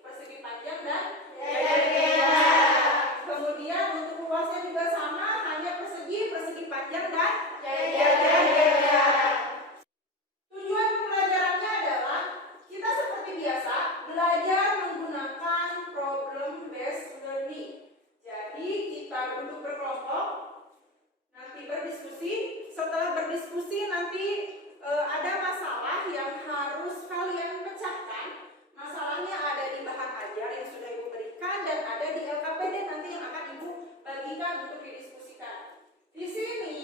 persegi panjang dan jajar. Kemudian untuk luasnya juga sama, hanya persegi panjang dan jajar. Tujuan pembelajarannya adalah kita seperti biasa belajar menggunakan problem based learning. Jadi kita duduk berkelompok, nanti berdiskusi. Setelah berdiskusi nanti ada masalah yang harus kalian pecahkan. Masalahnya ada di bahan ajar yang sudah Ibu berikan dan ada di LKPD nanti yang akan Ibu bagikan untuk didiskusikan. Di sini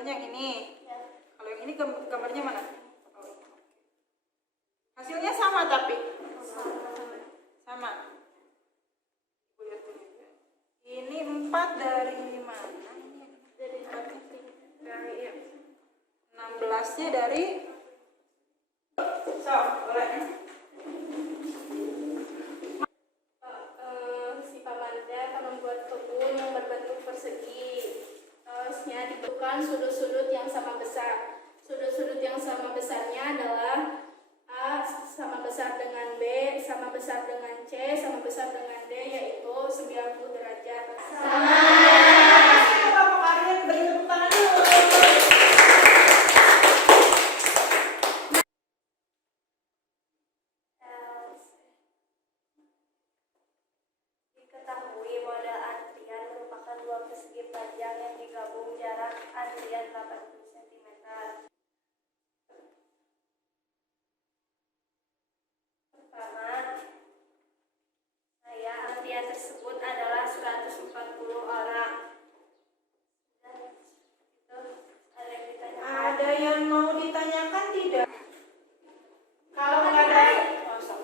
gambarnya yang ini. Kalau yang ini gambarnya mana? Oh, ini. Hasilnya sama tapi? Sama. Ini 4 dari mana? Dari 16-nya dari boleh ya? Si Pamanda akan membuat kebun yang berbentuk persegi. Terusnya dibentukkan sudut-sudut yang sama besar. Sudut-sudut yang sama besarnya adalah A sama besar dengan B, sama besar dengan C, sama besar dengan D, yaitu 90 derajat. Bapak kalian beri tepuk tangan dulu. Diketahui model antrian merupakan dua persegi panjang yang digabung jarak antrian 80 cm. Pertama, antrian tersebut adalah 140 orang. Ada yang mau ditanyakan tidak? Kalau nggak ada, kosong.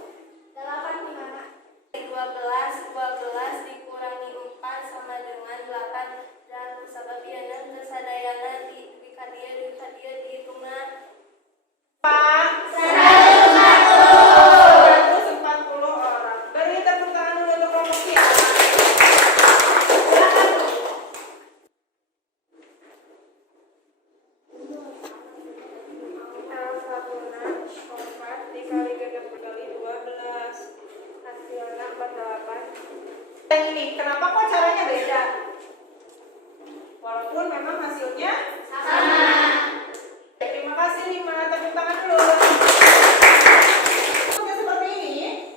8 gimana? 12 dikurangi 4 sama dengan 8 dan sababiyana kesadayana dikadia dihitungna Pak, 140 orang. Beri tepuk tangan dulu untuk kelompok ya. Yang ini, kenapa kok caranya beda? Walaupun memang hasilnya sama. Terima kasih Nima, tepuk tangan dulu. Seperti ini,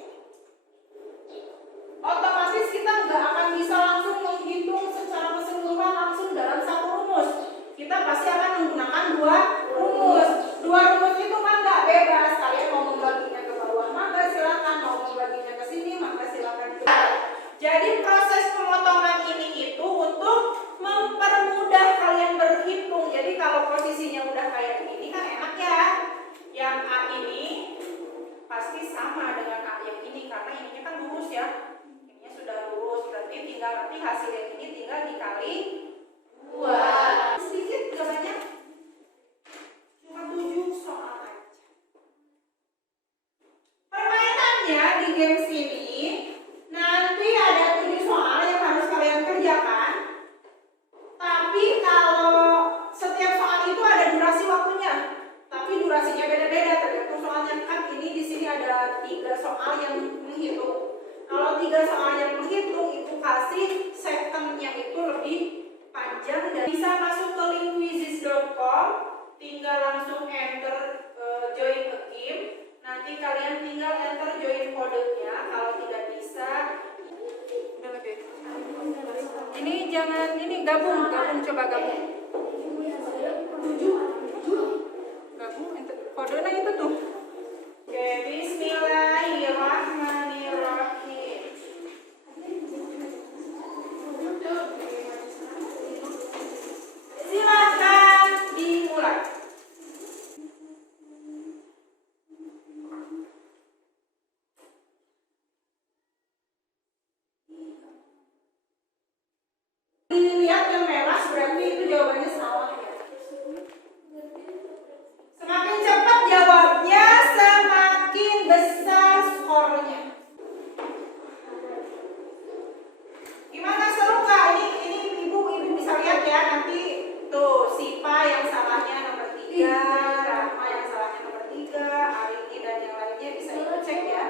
otomatis kita nggak akan bisa langsung menghitung secara keseluruhan langsung dalam satu rumus. Kita pasti akan menggunakan dua rumus. Dua rumus itu kan nggak bebas. Kalian mau membaginya ke bawah, maka silakan. Mau membaginya ke sini, maka silakan. Jadi proses pemotongan ini itu untuk mempermudah kalian berhitung. Jadi kalau posisinya udah kayak gini kan enak ya. Yang A ini pasti sama dengan A yang ini karena ininya kan lurus ya. Ininya sudah lurus, berarti tinggal nanti hasil yang ini tinggal dikali 2. Sedikit gak banyak? Cuma 7 soal aja. Permainannya di games ini nanti ada 7 soal yang harus kalian kerjakan. Tapi kalau setiap soal itu ada durasi waktunya. Tapi durasinya beda-beda tergantung soalnya. Kan ini di sini ada 3 soal yang menghitung. Kalau 3 soal yang menghitung itu kasih secondnya itu lebih panjang dan bisa masuk ke linguisis.com. Tinggal langsung enter join a game. Nanti kalian tinggal enter join kodenya. Kalau tidak bisa, udah lebih. Ini jangan ini gabung coba gabung. Gabung kodenya itu tuh. Oke, bismillahirrahmanirrahim. Silakan dimulai. Dilihat yang merah berarti itu jawabannya salah ya. Semakin cepat jawabnya, semakin besar skornya. Gimana, seru nggak? Ini ibu bisa lihat ya nanti tuh Sipa yang salahnya nomor 3, Rahma yang salahnya nomor 3, Arini dan yang lainnya bisa ibu cek ya.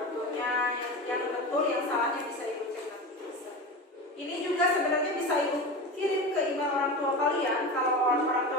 Betulnya yang betul yang salahnya bisa ibu cek nanti bisa. Ini juga sebenarnya bisa ibu kirim ke email orang tua kalian. Kalau orang tua